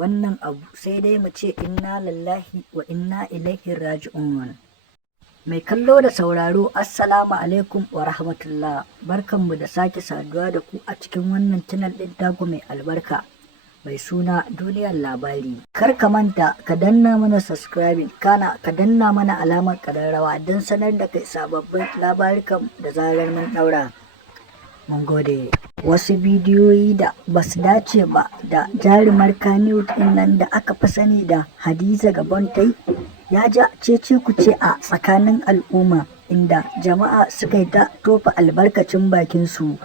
wannan abu sai dai mu ce inna lillahi wa inna ilaihi raji'un. Mai kallo da sauraro assalamu alaikum wa rahmatullah, barkanmu da sake saduwa da ku a cikin wannan channel ɗin taku mai albarka mai suna duniyar labari. Kar ka manta ka danna mana subscribing kana ka danna mana alamar ƙararrawa don sanar da kai sababbin labarikan da zarar mun ɗaura. Mun gode. Wasu bidiyoyi da basu dace ba da jarumar Kannywood ɗin nan da aka fi sani da Hadiza Gabon tai ya ja cece-kuce a tsakanin al'umma, inda jama'a suka yi ta tofa albarkacin bakinsu,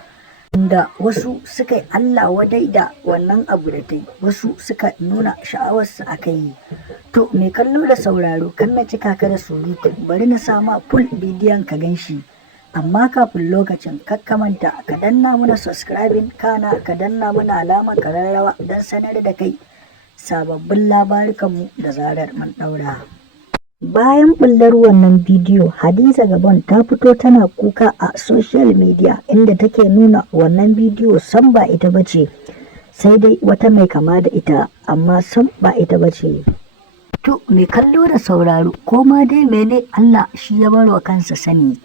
inda wasu suka yi Allah wadai da wannan abu da ta yi, wasu suka nuna sha'awarsu a kai. To mai kallo da sauraro kan na cika ka da surutu, bari na sama full bidiyon ka gan shi. Amma kafin lokacin kakkamanta ka danna mana subscribing kana ka danna mana alamar ƙararrawa don sanar da kai sababbin labarikanmu da zarar mun ɗaura. Bayan bullar wannan bidiyo, Hadiza Gabon ta fito tana kuka a social media inda take nuna wannan bidiyo sam ba ita bace, sai dai wata mai kama da ita, amma sam ba ita bace. To mai kallo da sauraro ko ma dai mene, Allah shi ya bar wa kansa sani.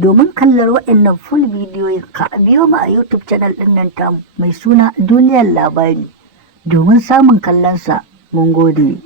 Domin kallar waɗannan full bidiyoyin ka biyo mu a YouTube channel ɗin nan tamu mai suna Duniyar Labari domin samun kallonsa. Mun gode.